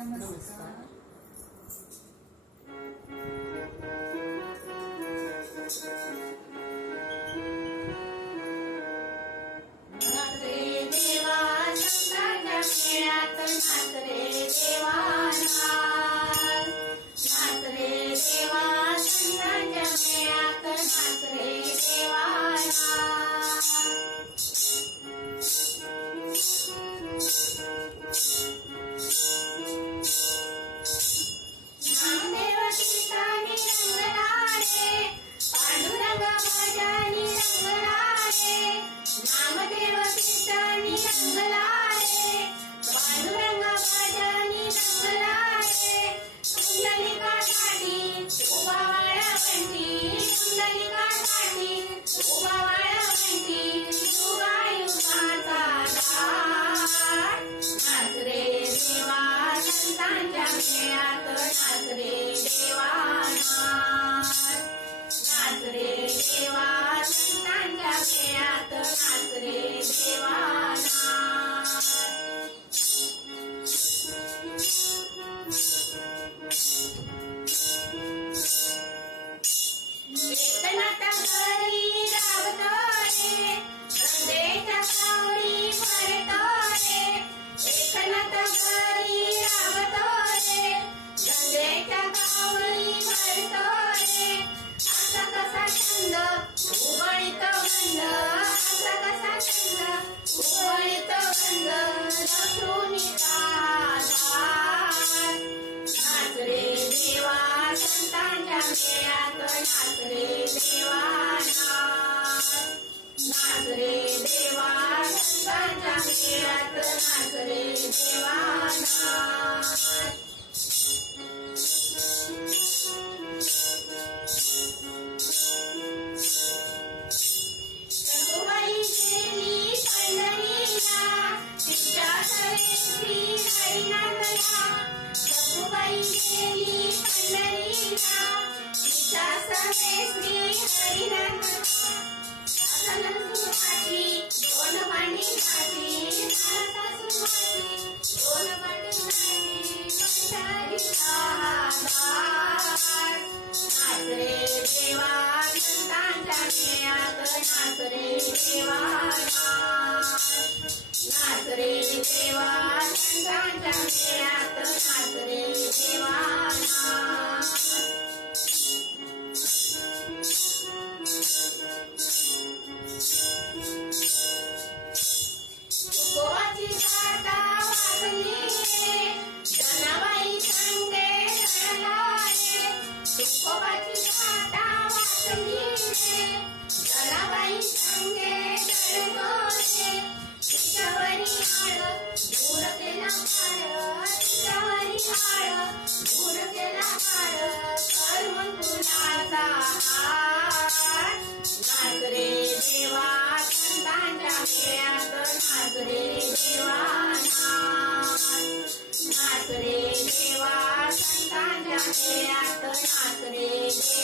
नमस्कार. नाच रे देवा संतांच्या मेळ्यात, नाच रे देवा नाच रे देवा संतांच्या मेळ्यात, नाच रे देवा नामदेव कीर्तनी रंगलाले, पांडुरंग भजनी रंगलाले. नामदेव कीर्तनी रंगलाले, पांडुरंग भजनी रंगलाले. कुंडलिका काठी उभा वाळवंटी, कुंडलिका काठी उभा वाळवंटी, उभा युगाचा दाट. नाच रे देवा संतांच्या मेळ्यात, नाच रे देवा नाच रे देवा संतांच्या मेळ्यात, नाच रे देवा एकनाथ घरी राबतो रे, गंगेच्या सावली भरतो रे. एकनाथ घरी राबतो रे, गंगेच्या सावली भरतो रे. असा कसा छंद उबळीतो गंध, असा कसा छंद उबळीतो गंध, लक्ष्मीचा दाट. नाच रे देवा संतांच्या मेळ्यात, नाच रे देवा नाच रे देवा संतांच्या मेळ्यात, नाच रे देवा सखुबाई गेली पंढरीला, तिच्या सरेश्री हरिनाथला. सखुबाई गेली पंढरीला, तिच्या सरेश्री हरिनाथला. सासूमाची दोन भांडी घातली, सासूमाची दोन भांडी घातली, पंढरीचा दाट. नाच रे देवा संतांच्या मेळ्यात, नाच रे देवा नाच रे देवा संतांच्या मेळ्यात, नाच रे देवा तुकोबाची गाथा वाचली रे, जनाबाई संगे रडलारे. तुकोबाची गाथा वाचली रे, जनाबाई संगे रडतो रे. तिच्यावरी हाड दूर केला हाड, तिच्यावरी हाड दूर केला हाड, करून फुलाचा हार. नाच रे देवा संतांच्या मेळ्यात, नाच रे देवा नाच रे देवा संतांच्या मेळ्यात, नाच रे देवा.